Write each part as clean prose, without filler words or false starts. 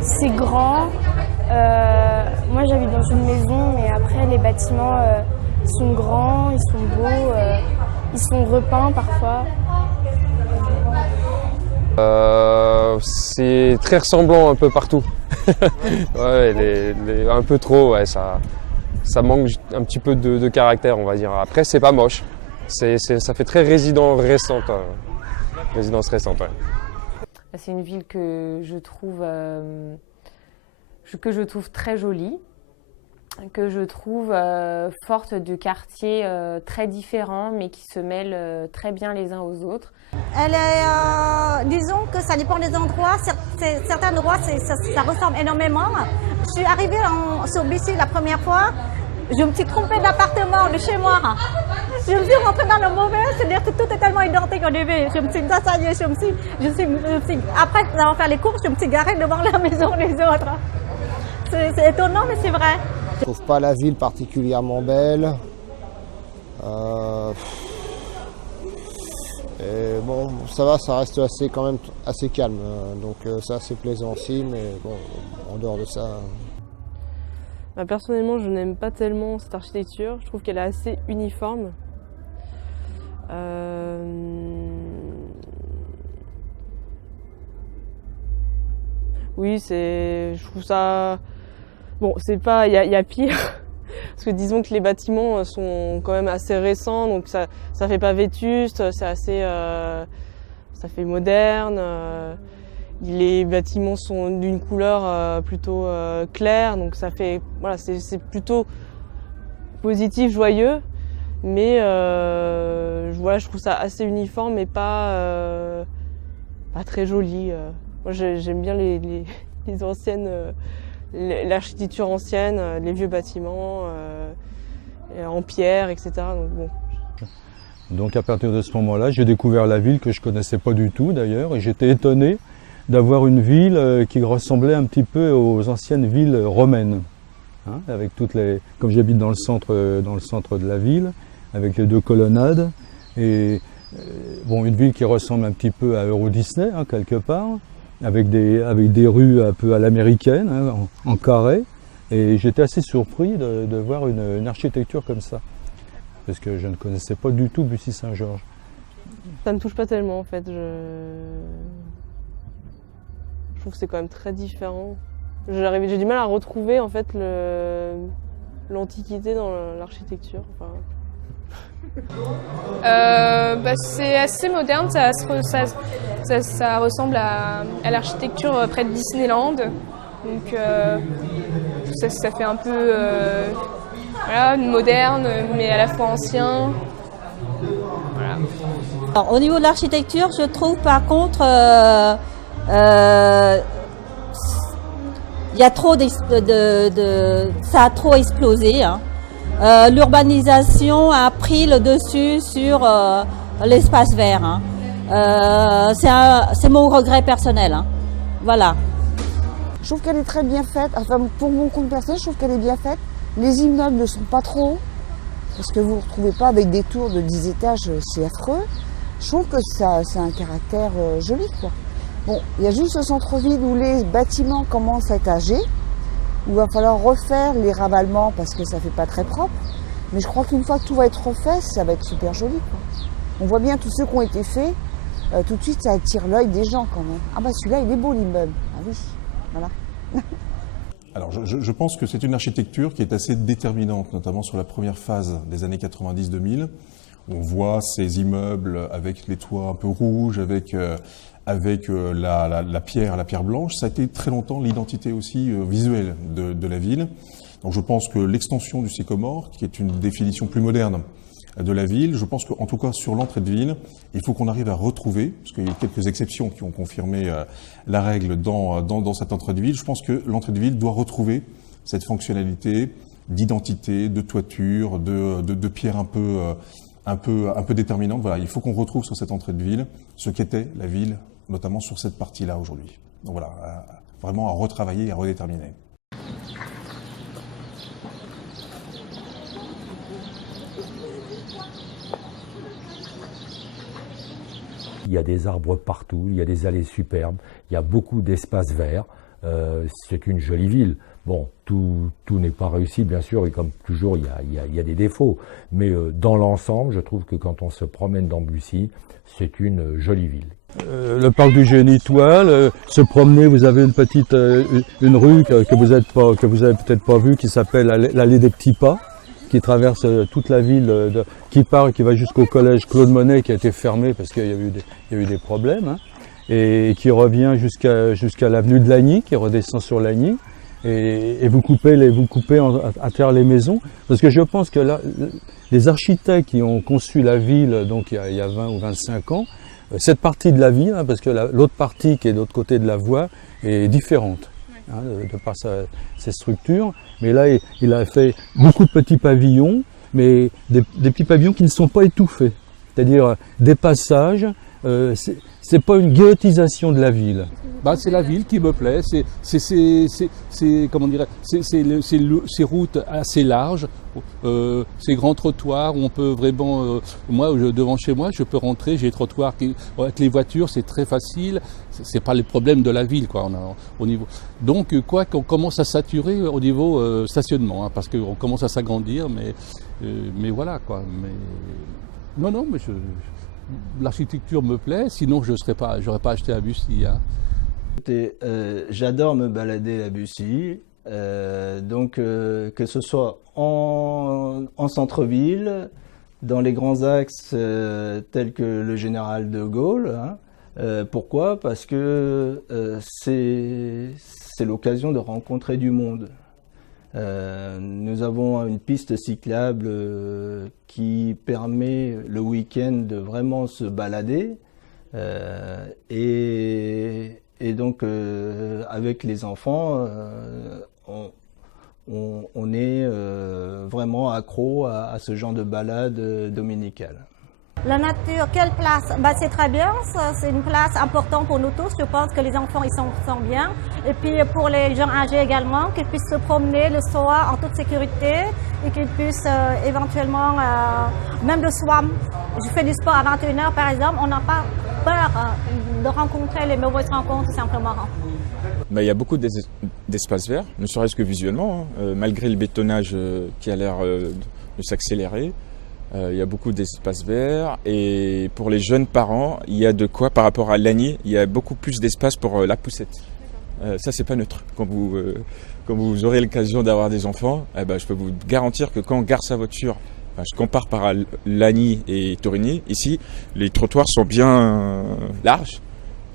C'est grand. Moi j'habite dans une maison, mais après les bâtiments sont grands, ils sont beaux, ils sont repeints parfois. C'est très ressemblant un peu partout. Ouais, un peu trop, ouais, ça manque un petit peu de caractère, on va dire. Après, c'est pas moche. Ça fait très résidence récente. Résidence récente, ouais. C'est une ville que je trouve très jolie, que je trouve forte de quartiers très différents, mais qui se mêlent très bien les uns aux autres. Elle est, disons que ça dépend des endroits. Certains endroits, ça ressemble énormément. Je suis arrivée sur Bissy la première fois. Je me suis trompée d'appartement de chez moi. Je me suis rentrée dans le mauvais, c'est-à-dire que tout est tellement identique au début. Je me suis dit, ça y est, après avoir fait les courses, je me suis garée devant la maison des autres. C'est étonnant, mais c'est vrai. Je trouve pas la ville particulièrement belle. Et bon, ça va, ça reste quand même assez calme. Donc c'est assez plaisant aussi, mais bon, en dehors de ça. Personnellement, je n'aime pas tellement cette architecture. Je trouve qu'elle est assez uniforme. Oui, je trouve ça. Bon, c'est pas. Il y a pire. Parce que disons que les bâtiments sont quand même assez récents, donc ça fait pas vétuste, c'est assez. Ça fait moderne. Les bâtiments sont d'une couleur plutôt claire, donc ça fait. Voilà, c'est plutôt positif, joyeux. Mais voilà, je trouve ça assez uniforme et pas très joli. Moi, j'aime bien les anciennes, l'architecture ancienne, les vieux bâtiments en pierre, etc. Donc à partir de ce moment-là, j'ai découvert la ville que je connaissais pas du tout d'ailleurs, et j'étais étonné d'avoir une ville qui ressemblait un petit peu aux anciennes villes romaines, hein, avec comme j'habite dans le centre de la ville, avec les deux colonnades, et bon, une ville qui ressemble un petit peu à Euro Disney, hein, quelque part, avec des rues un peu à l'américaine, hein, en carré, et j'étais assez surpris de voir une architecture comme ça, parce que je ne connaissais pas du tout Bussy-Saint-Georges. Ça me touche pas tellement en fait, je trouve que c'est quand même très différent. J'ai du mal à retrouver en fait l'antiquité dans l'architecture. Enfin... C'est assez moderne, ça ressemble à l'architecture près de Disneyland. Donc ça fait un peu voilà, moderne, mais à la fois ancien. Voilà. Alors, au niveau de l'architecture, je trouve par contre il y a trop ça a trop explosé. Hein. L'urbanisation a pris le dessus sur l'espace vert. Hein. C'est mon regret personnel. Hein. Voilà. Je trouve qu'elle est très bien faite. Enfin, pour mon compte personnel, je trouve qu'elle est bien faite. Les immeubles ne sont pas trop hauts, parce que vous ne retrouvez pas avec des tours de 10 étages, c'est affreux. Je trouve que ça a un caractère joli, quoi. Bon, il y a juste ce centre-ville où les bâtiments commencent à être âgés, où il va falloir refaire les ravalements parce que ça fait pas très propre. Mais je crois qu'une fois que tout va être refait, ça va être super joli, quoi. On voit bien tous ceux qui ont été faits, tout de suite ça attire l'œil des gens quand même. Ah bah celui-là il est beau l'immeuble. Ah oui, voilà. Alors je pense que c'est une architecture qui est assez déterminante, notamment sur la première phase des années 90-2000. On voit ces immeubles avec les toits un peu rouges, avec la pierre blanche. Ça a été très longtemps l'identité aussi visuelle de la ville. Donc je pense que l'extension du sycomore, qui est une définition plus moderne de la ville, je pense qu'en tout cas sur l'entrée de ville, il faut qu'on arrive à retrouver, parce qu'il y a eu quelques exceptions qui ont confirmé la règle dans cette entrée de ville, je pense que l'entrée de ville doit retrouver cette fonctionnalité d'identité, de toiture, de pierre un peu déterminante. Voilà, il faut qu'on retrouve sur cette entrée de ville ce qu'était la ville, notamment sur cette partie-là aujourd'hui. Donc voilà, vraiment à retravailler et à redéterminer. Il y a des arbres partout, il y a des allées superbes, il y a beaucoup d'espaces verts. c'est une jolie ville. Bon, tout n'est pas réussi, bien sûr, et comme toujours, il y a des défauts. Mais dans l'ensemble, je trouve que quand on se promène dans Bussy, c'est une jolie ville. Le parc du Génie-Toile, se promener, vous avez une petite une rue que vous avez peut-être pas vue, qui s'appelle l'allée des Petits Pas, qui traverse toute la ville, qui va jusqu'au collège Claude Monet, qui a été fermé parce qu'il y a eu des problèmes, hein, et qui revient jusqu'à l'avenue de Lagny, qui redescend sur Lagny, et vous coupez à terre les maisons, parce que je pense que là, les architectes qui ont conçu la ville, donc il y a 20 ou 25 ans, cette partie de la ville, hein, parce que l'autre partie qui est de l'autre côté de la voie est différente, hein, de par ses structures. Mais là, il a fait beaucoup de petits pavillons, mais des petits pavillons qui ne sont pas étouffés. C'est-à-dire des passages, c'est pas une guillotisation de la ville. Bah, c'est la ville qui me plaît, comment dirais, ces routes assez larges, ces grands trottoirs où on peut vraiment, moi devant chez moi je peux rentrer, j'ai des trottoirs avec les voitures, c'est très facile, c'est pas les problèmes de la ville quoi, au niveau. Donc quoi qu'on commence à saturer au niveau stationnement, hein, parce qu'on commence à s'agrandir, mais voilà quoi. Mais non, mais l'architecture me plaît, sinon j'aurais pas acheté à Bussy. Hein. J'adore me balader à Bussy, donc que ce soit en centre-ville, dans les grands axes tels que le Général de Gaulle. Hein. Pourquoi? Parce que c'est l'occasion de rencontrer du monde. Nous avons une piste cyclable qui permet le week-end de vraiment se balader et donc avec les enfants on est vraiment accro à ce genre de balade dominicale. La nature, quelle place? C'est très bien, c'est une place importante pour nous tous. Je pense que les enfants ils sont bien. Et puis pour les gens âgés également, qu'ils puissent se promener le soir en toute sécurité et qu'ils puissent éventuellement, même le soir, je fais du sport à 21h par exemple, on n'a pas peur de rencontrer les mauvaises rencontres tout simplement. Il y a beaucoup d'espaces verts, ne serait-ce que visuellement, hein, malgré le bétonnage qui a l'air de s'accélérer. Il y a beaucoup d'espaces verts et pour les jeunes parents, il y a de quoi par rapport à Lagny, il y a beaucoup plus d'espace pour la poussette. Ça, c'est pas neutre. Quand vous aurez l'occasion d'avoir des enfants, je peux vous garantir que quand on gare sa voiture, je compare par Lagny et Torigny, ici, les trottoirs sont bien larges.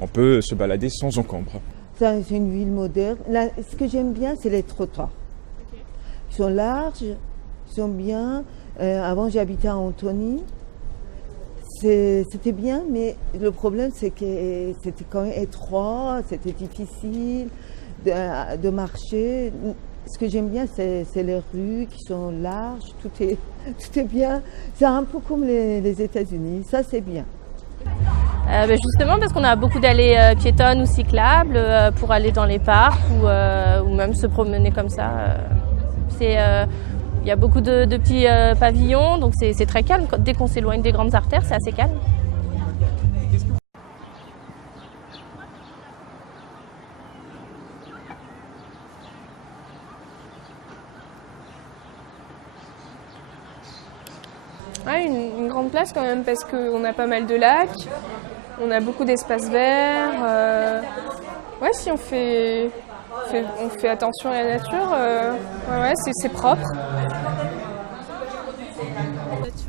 On peut se balader sans encombre. C'est une ville moderne. Là, ce que j'aime bien, c'est les trottoirs. Ils sont larges, ils sont bien. Avant, j'habitais à Antony. C'était bien, mais le problème, c'est que c'était quand même étroit, c'était difficile de marcher. Ce que j'aime bien, c'est les rues qui sont larges, tout est bien. C'est un peu comme les États-Unis, ça c'est bien. Justement parce qu'on a beaucoup d'allées piétonnes ou cyclables pour aller dans les parcs ou même se promener comme ça. Il y a beaucoup de petits pavillons, donc c'est très calme. Dès qu'on s'éloigne des grandes artères, c'est assez calme. Une grande place quand même, parce qu'on a pas mal de lacs, on a beaucoup d'espaces verts. Ouais, si on fait attention à la nature, c'est propre.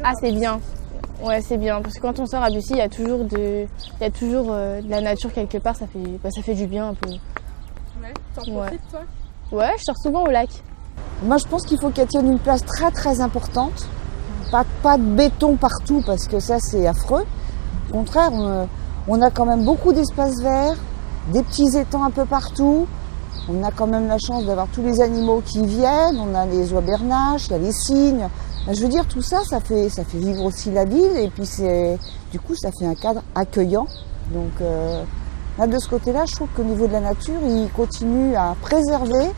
Ah, c'est bien. Ouais, c'est bien, parce que quand on sort à Bussy, il y a toujours de la nature quelque part, ça fait du bien un peu. Ouais, t'en profites toi? Ouais, je sors souvent au lac. Moi, je pense qu'il faut qu'elle tienne une place très très importante. Pas de béton partout, parce que ça, c'est affreux. Au contraire, on a quand même beaucoup d'espaces verts, des petits étangs un peu partout. On a quand même la chance d'avoir tous les animaux qui viennent. On a les oies bernaches, il y a les cygnes. Je veux dire, tout ça, ça fait vivre aussi la ville. Et puis, du coup, ça fait un cadre accueillant. Donc, là, de ce côté-là, je trouve qu'au niveau de la nature, ils continuent à préserver.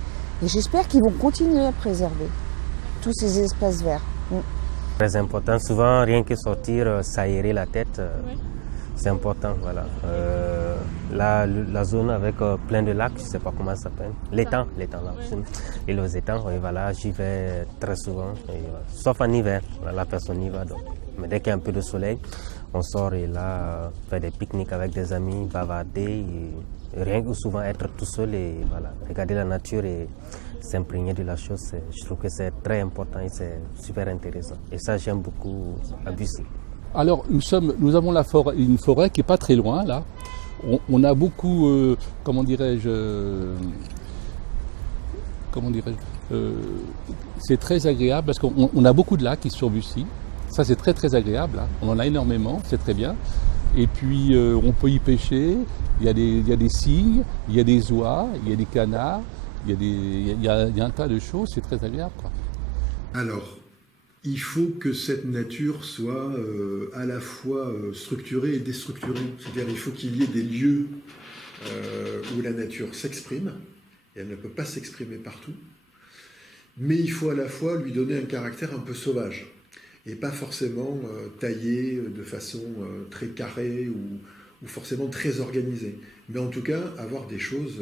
Et j'espère qu'ils vont continuer à préserver tous ces espaces verts. Très important. Souvent, rien que sortir, s'aérer la tête, c'est important. Voilà. Là, la zone avec plein de lacs, je ne sais pas comment ça s'appelle, l'étang là, l'île aux étangs, et voilà, j'y vais très souvent, et, sauf en hiver, la personne y va. Donc. Mais dès qu'il y a un peu de soleil, on sort et là, faire des pique-niques avec des amis, bavarder, et rien que souvent être tout seul et voilà, regarder la nature et s'imprégner de la chose, je trouve que c'est très important et c'est super intéressant. Et ça, j'aime beaucoup à Bussy. Alors, nous avons une forêt qui n'est pas très loin, là. On a beaucoup, c'est très agréable parce qu'on a beaucoup de lacs sur Bussy. Ça, c'est très très agréable. Hein. On en a énormément, c'est très bien. Et puis, on peut y pêcher. Il y a des cygnes, il y a des oies, il y a des canards, il y a un tas de choses. C'est très agréable, quoi. Alors, il faut que cette nature soit à la fois structurée et déstructurée. C'est-à-dire il faut qu'il y ait des lieux où la nature s'exprime, et elle ne peut pas s'exprimer partout, mais il faut à la fois lui donner un caractère un peu sauvage, et pas forcément taillé de façon très carrée ou forcément très organisée. Mais en tout cas, avoir des choses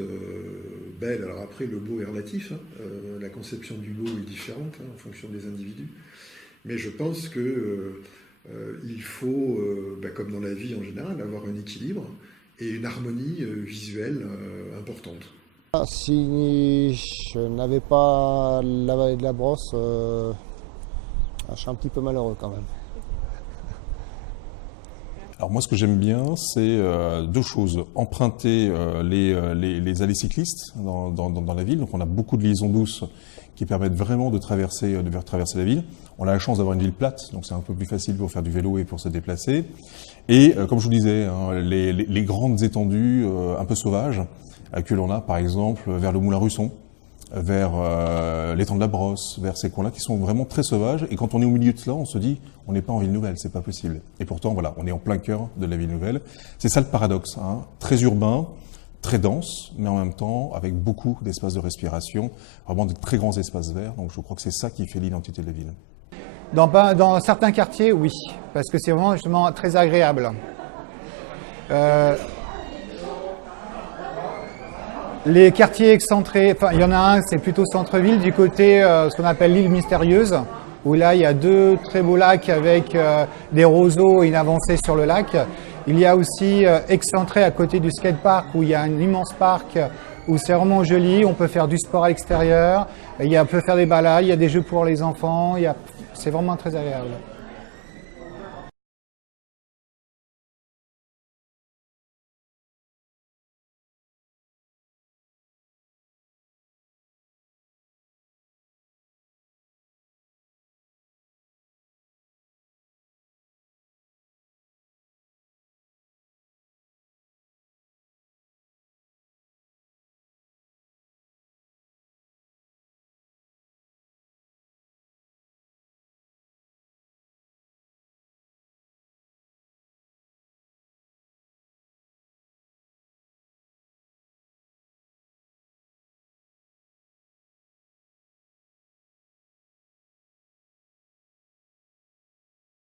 belles. Alors après, le beau est relatif, hein. La conception du beau est différente hein, en fonction des individus. Mais je pense qu'il faut, comme dans la vie en général, avoir un équilibre et une harmonie visuelle importante. Si je n'avais pas la vallée de la Brosse, je suis un petit peu malheureux quand même. Alors moi, ce que j'aime bien, c'est deux choses. Emprunter les allées cyclistes dans la ville. Donc on a beaucoup de liaisons douces qui permettent vraiment de traverser la ville. On a la chance d'avoir une ville plate, donc c'est un peu plus facile pour faire du vélo et pour se déplacer. Et comme je vous disais, hein, les grandes étendues un peu sauvages que l'on a par exemple vers le Moulin Russon, vers l'étang de la Brosse, vers ces coins-là qui sont vraiment très sauvages. Et quand on est au milieu de cela, on se dit on n'est pas en ville nouvelle, c'est pas possible. Et pourtant, voilà, on est en plein cœur de la ville nouvelle. C'est ça le paradoxe, hein, très urbain, très dense, mais en même temps avec beaucoup d'espaces de respiration, vraiment de très grands espaces verts. Donc je crois que c'est ça qui fait l'identité de la ville. Dans certains quartiers, oui, parce que c'est vraiment justement très agréable. Les quartiers excentrés, il y en a un, c'est plutôt centre-ville, du côté ce qu'on appelle l'île mystérieuse, où là il y a deux très beaux lacs avec des roseaux et une avancée sur le lac. Il y a aussi excentré à côté du skatepark, où il y a un immense parc où c'est vraiment joli, on peut faire du sport à l'extérieur, on peut faire des balades, il y a des jeux pour les enfants, c'est vraiment très agréable.